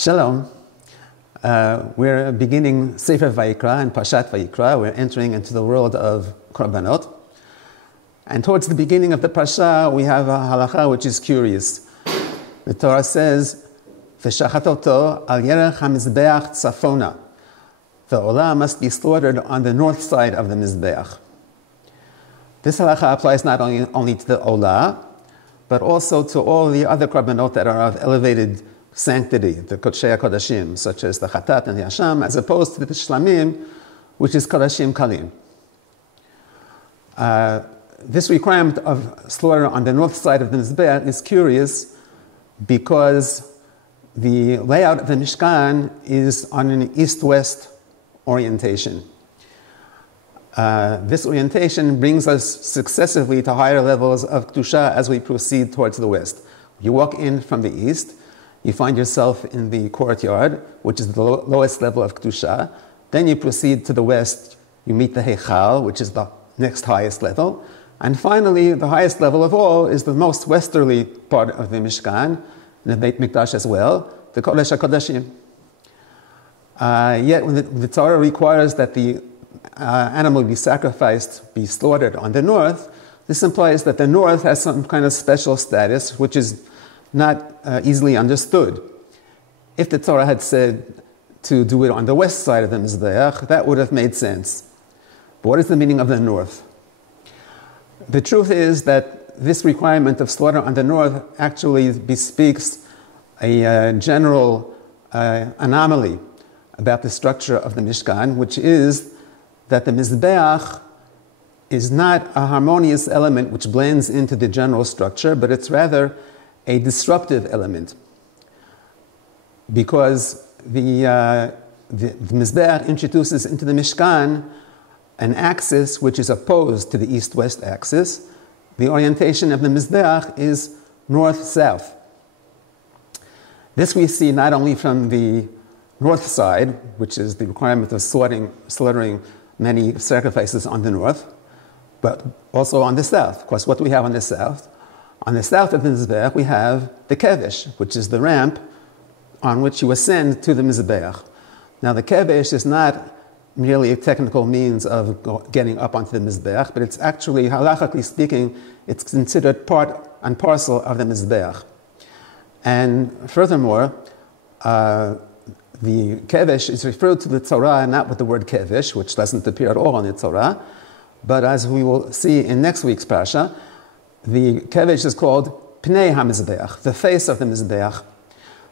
Shalom. We're beginning Sefer Vayikra and Parshat Vayikra. We're entering into the world of Korbanot. And towards the beginning of the Parsha, we have a halacha which is curious. The Torah says, V'shachatoto al yerech ha-mizbe'ach tzafona. The olah must be slaughtered on the north side of the mizbe'ach. This halacha applies not only to the olah, but also to all the other korbanot that are of elevated sanctity, the kodshei kodashim, such as the chatat and the asham, as opposed to the shlamim, which is kodashim kalim. This requirement of slaughter on the north side of the mizbeach is curious because the layout of the Mishkan is on an east-west orientation. This orientation brings us successively to higher levels of kedusha as we proceed towards the west. You walk in from the east, you find yourself in the courtyard, which is the lowest level of kedusha. Then you proceed to the west, you meet the heichal, which is the next highest level. And finally, the highest level of all is the most westerly part of the Mishkan, and the Beit Mikdash as well, the Kodesh HaKodashim. Yet when the Torah requires that the animal be sacrificed, be slaughtered on the north, this implies that the north has some kind of special status, which is not easily understood. If the Torah had said to do it on the west side of the Mizbeach, that would have made sense. But what is the meaning of the north? The truth is that this requirement of slaughter on the north actually bespeaks a general anomaly about the structure of the Mishkan, which is that the Mizbeach is not a harmonious element which blends into the general structure, but it's rather a disruptive element, because the Mizbeach introduces into the Mishkan an axis which is opposed to the east-west axis. The orientation of the Mizbeach is north-south. This we see not only from the north side, which is the requirement of slaughtering many sacrifices on the north, but also on the south. Of course, what do we have on the south? On the south of the Mizbeach, we have the kevesh, which is the ramp on which you ascend to the Mizbeach. Now, the kevesh is not merely a technical means of getting up onto the Mizbeach, but it's actually, halachically speaking, it's considered part and parcel of the Mizbeach. And furthermore, the kevesh is referred to the Torah not with the word kevesh, which doesn't appear at all in the Torah, but as we will see in next week's parasha, the kevesh is called pnei ha-mizbeach, the face of the mizbeach.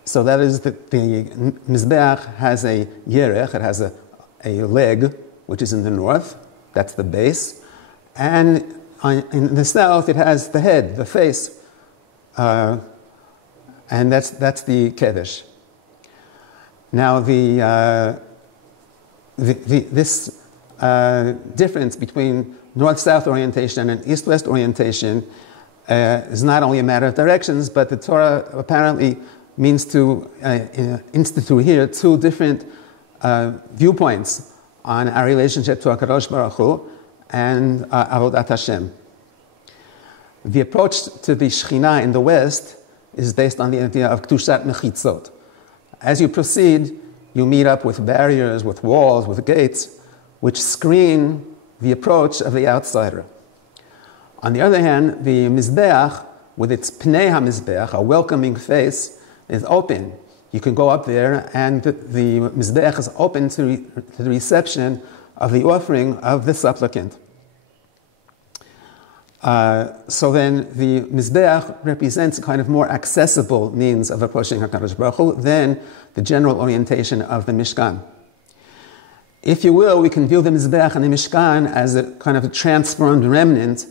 So that is that the mizbeach has a yerech, it has a leg, which is in the north, that's the base, and in the south it has the head, the face, and that's the kevesh. Now this difference between north-south orientation and east-west orientation is not only a matter of directions, but the Torah apparently means to institute here two different viewpoints on our relationship to HaKadosh Barukh Hu and Avodat Hashem. The approach to the Shekhinah in the west is based on the idea of Kedushat Mechitzot. As you proceed, you meet up with barriers, with walls, with gates, which screen the approach of the outsider. On the other hand, the Mizbeach, with its Pnei HaMizbeach, a welcoming face, is open. You can go up there, and the Mizbeach is open to the reception of the offering of the supplicant. So then the Mizbeach represents a kind of more accessible means of approaching HaKadosh Barukh Hu than the general orientation of the Mishkan. If you will, we can view the Mizbeach and the Mishkan as a kind of a transformed remnant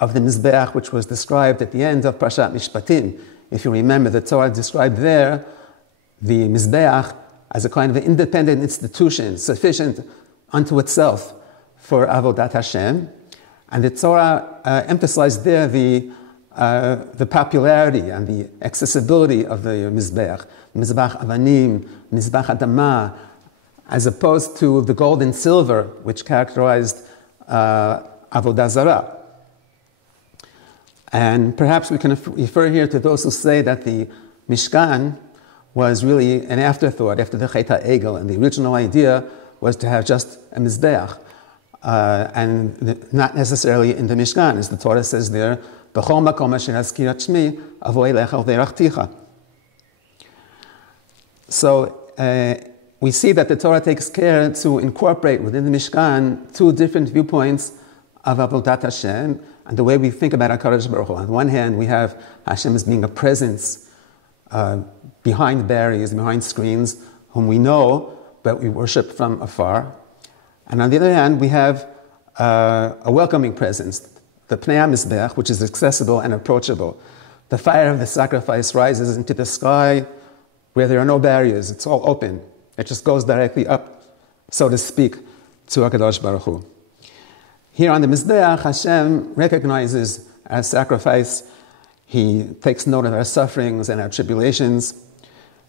of the Mizbeach which was described at the end of Parashat Mishpatim. If you remember, the Torah described there the Mizbeach as a kind of an independent institution, sufficient unto itself for Avodat Hashem. And the Torah emphasized there the popularity and the accessibility of the Mizbeach. Mizbeach Avanim, Mizbeach Adama, as opposed to the gold and silver which characterized Avodah Zarah. And perhaps we can refer here to those who say that the Mishkan was really an afterthought after the Chet HaEgel, and the original idea was to have just a mizbe'ach, and not necessarily in the Mishkan, as the Torah says there, B'chol makom asher hazkirat shmi, avo elecha uveirachticha. So we see that the Torah takes care to incorporate within the Mishkan two different viewpoints of Avodat Hashem and the way we think about HaKadosh Barukh Hu. On one hand, we have Hashem as being a presence behind barriers, behind screens, whom we know, but we worship from afar. And on the other hand, we have a welcoming presence, the Pnei HaMizbe'ach, which is accessible and approachable. The fire of the sacrifice rises into the sky where there are no barriers. It's all open. It just goes directly up, so to speak, to HaKadosh Barukh Hu. Here on the Mizbe'ach, Hashem recognizes our sacrifice. He takes note of our sufferings and our tribulations,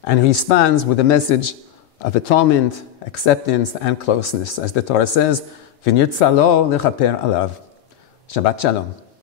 and he responds with a message of atonement, acceptance, and closeness. As the Torah says, V'nirtza lo lechaper alav. Shabbat Shalom.